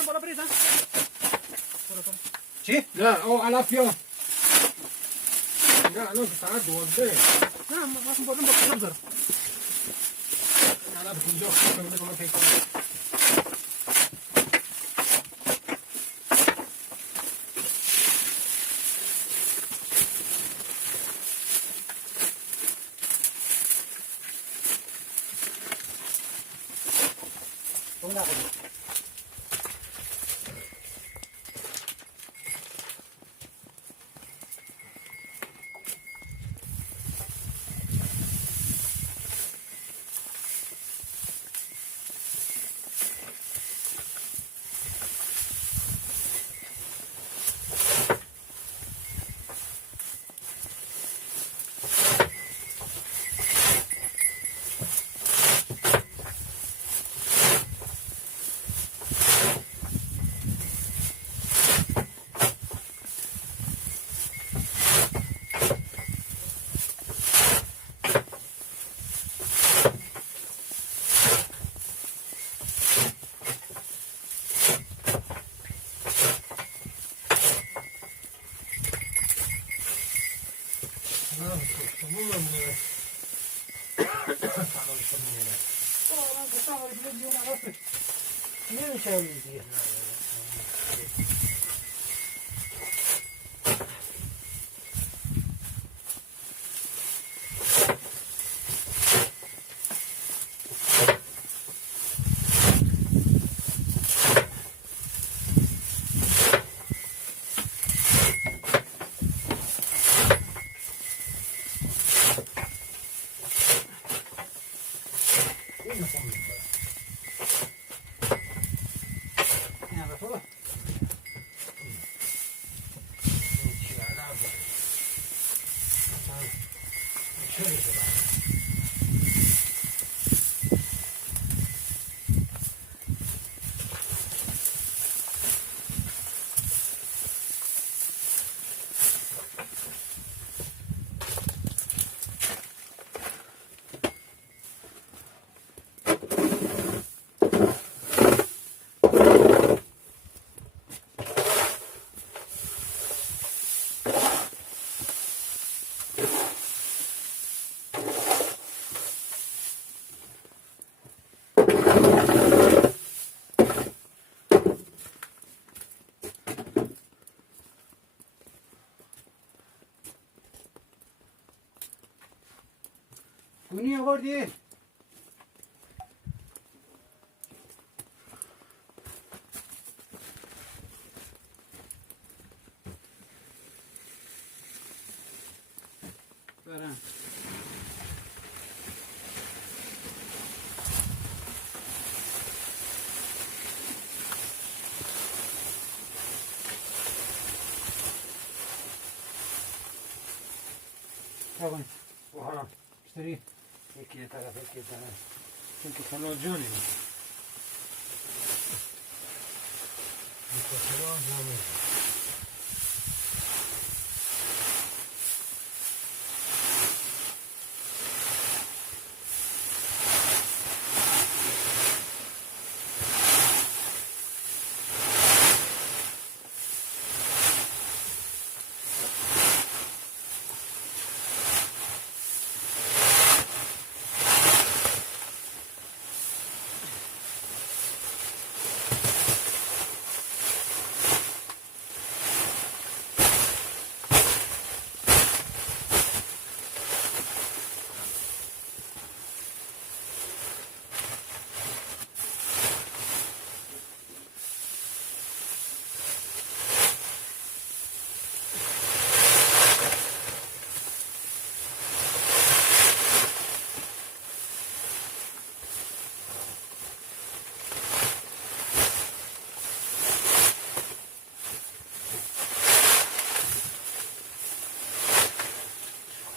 بالا بریزم. چی؟ نه او علافیا. نه الان که ساعت 12. نه من بردم با کجا بذارم. علف اینجا خیلی که من فکر کنم. اون نخورد. گونی آوردی؟ برم بابا وها اشتری یکی طرف یکی طرف چون که خلا جانی خلا جانی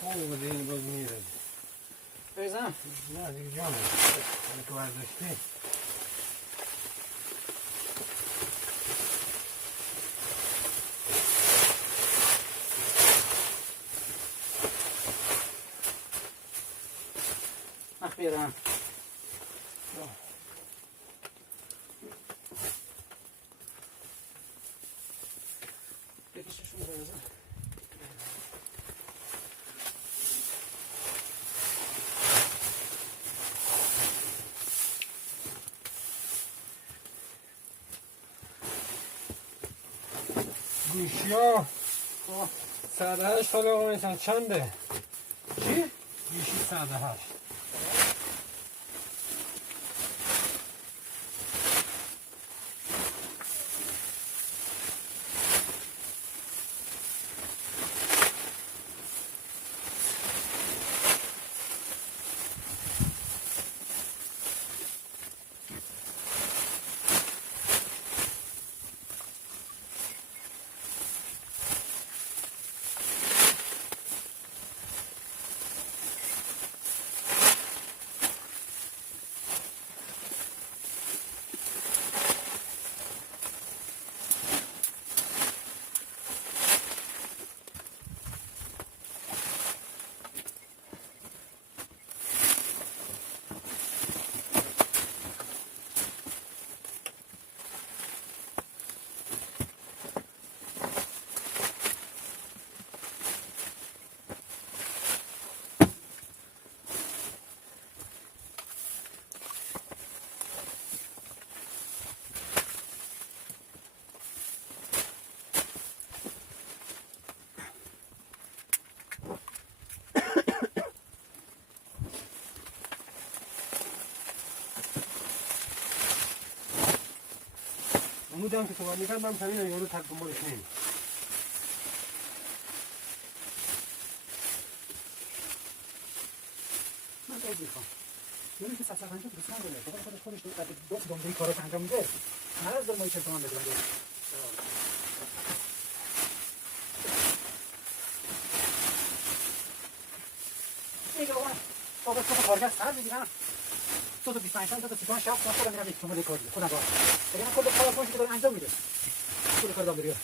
خوب دیگه باز میره بریزم نه دیگه جانه تو برداشتی اخیرا گوشیا 108 سال آقا میسن چنده؟ چی؟ گوشی 108 بودم که صحبت میکردم همین یارو تک دنبالش نیم من باید میخوام یونی که 750 درست نداره بخاطر خودش دو دنبالی کارات انجام میده هر از مایی چطور من بدونم دیگه آقا تو کارگر سر میگیرم تو 25 تا 35 شب خودم میرم یک تومه کاری خودم با دیگه من کل کارا که دارم انجام میده کل کار دارم میره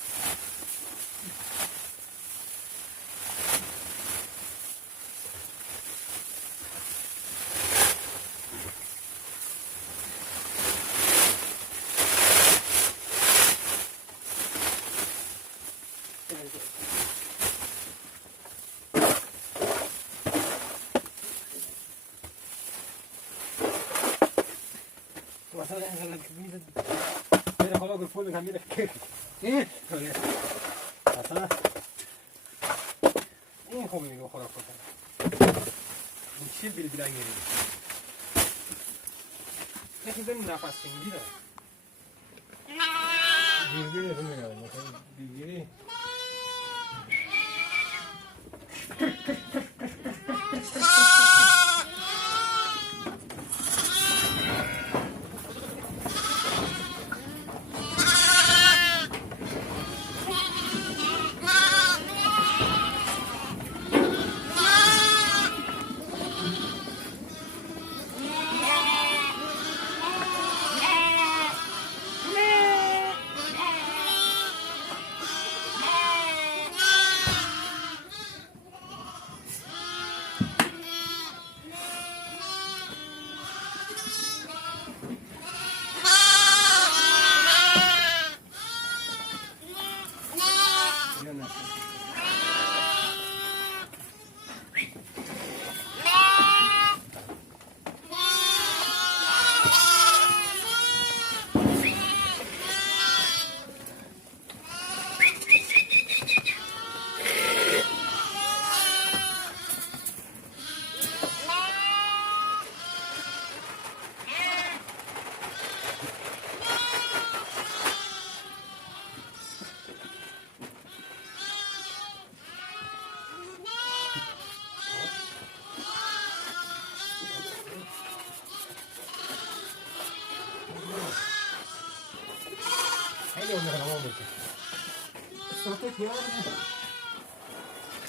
مثلا اینقدر که میزد میره خدا گفت میگم میره که این مثلا این خوبه میگه خدا خدا این چی بیل بیلنگ میره یکی زمین نفس میگیره دیگه نمیگم مثلا دیگه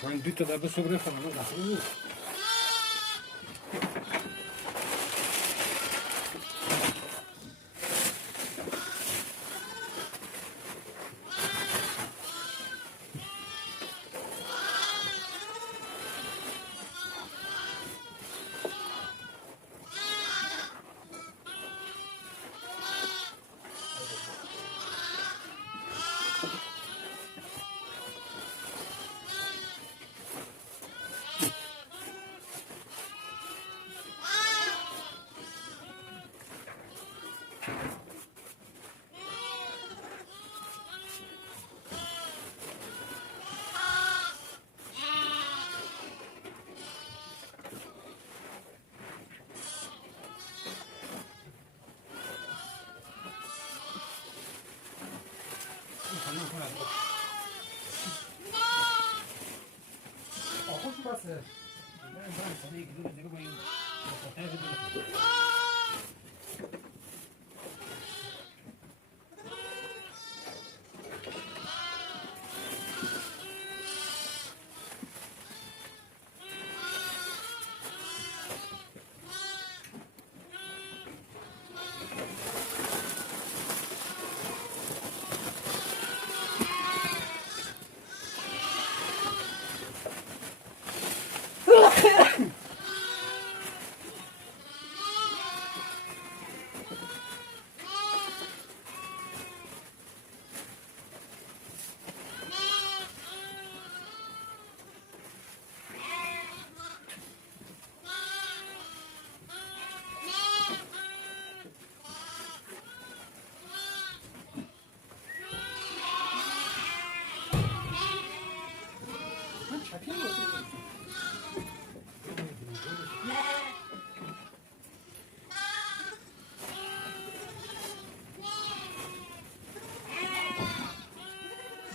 من دو تا دبه صبح رفتم من داخل بود یکی دو روز دیگه با این مخاطر درست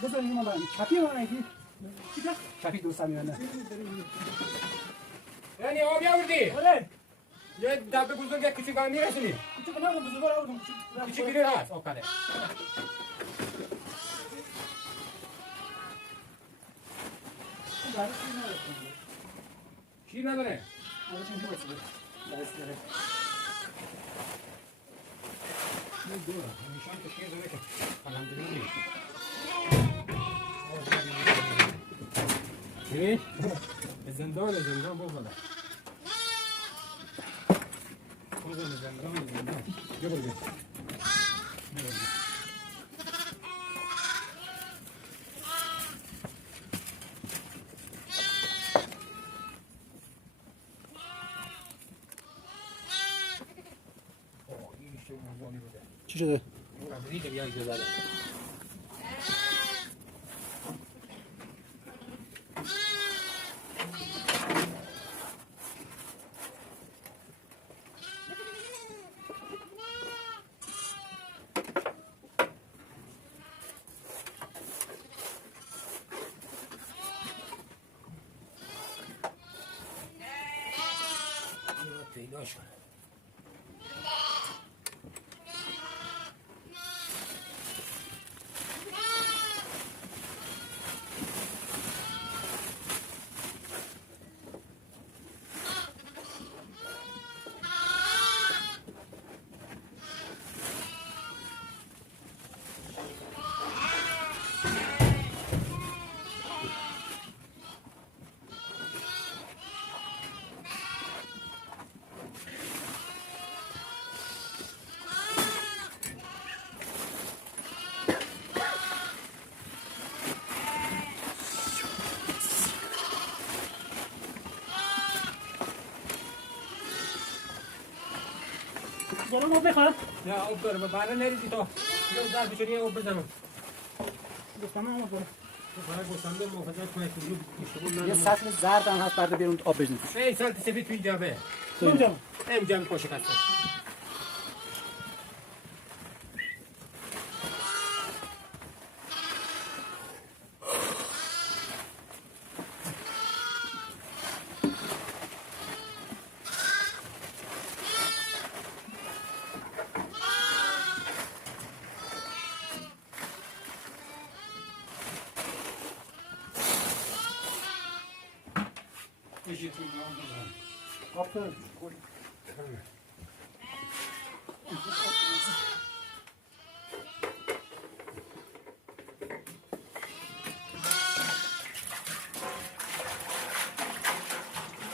بذار اینو من چپی رو نگی چیکار چپی دوستم میونه یعنی آبی آوردی؟ آره یه دبه بزرگ کوچیک هم میرسونی؟ کوچیک نه بزرگوار آوردم کوچیک گیری هست آب کده شیر نداره؟ آره چون که باید درست داره این دوره همیشه هم تشکیل داره که الحمدلله ببین زندان بابا زندان بیا برو چی شده؟ ریدم یک بزنم پیدا شد دارم آب بخواه نه آب داره بالا نریزی تو یه در بچری آب بزنم گفتم آب برو فقط گفتم به محافظت کنید که یه سطل زرد هم هست بعد بیرون آب بزنید ای سالت سفید توی جابه اونجا اینجا پاشه کسا آب تو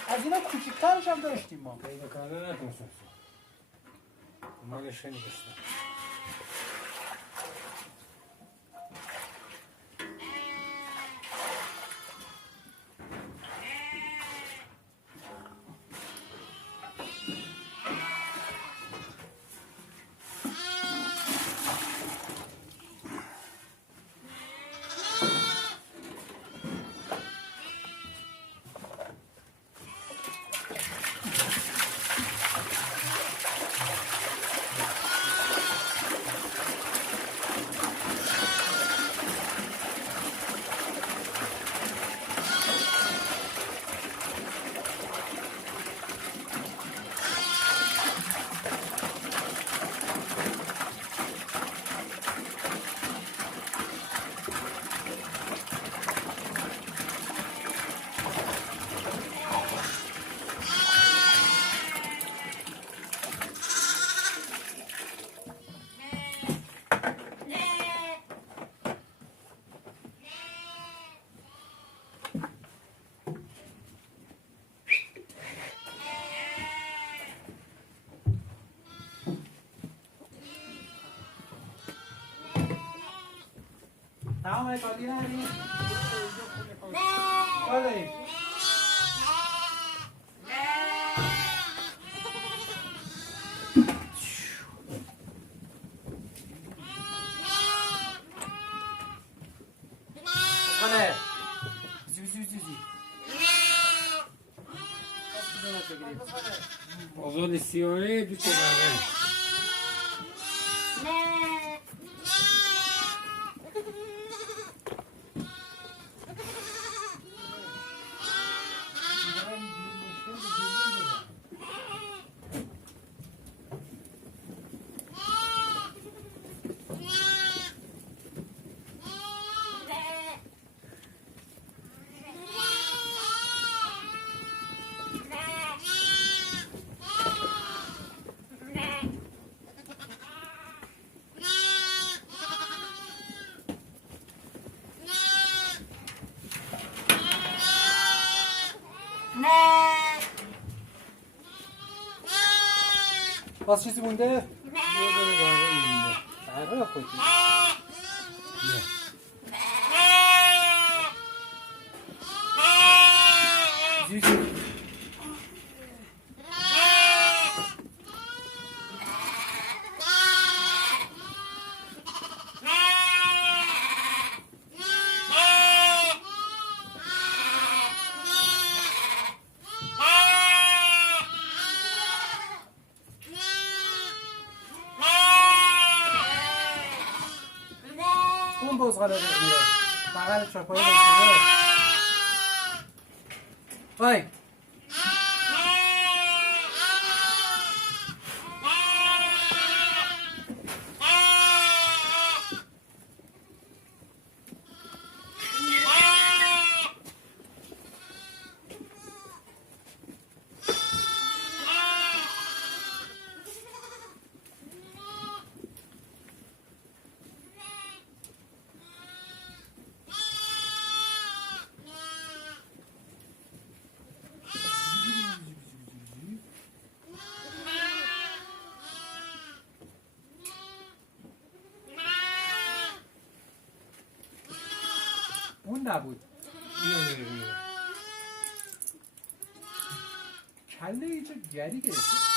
از اینا کوچیک‌ترش هم داشتیم ما پیدا کردن نتونستم مالش خیلی بشتم Calma aí, Claudinha. Olha aí. Olha. Posizione di trovare. باز چیزی مونده؟ یه دونه داره مونده. آره خودی. اون بزغاله میره بغل چاپای بزغاله وای اون نبود کله یه چه گری گرفته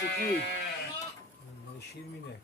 شکلی شیر میده.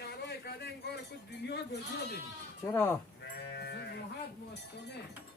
چارای کده انگار که دنیا گذار داری چرا؟ راحت مستانه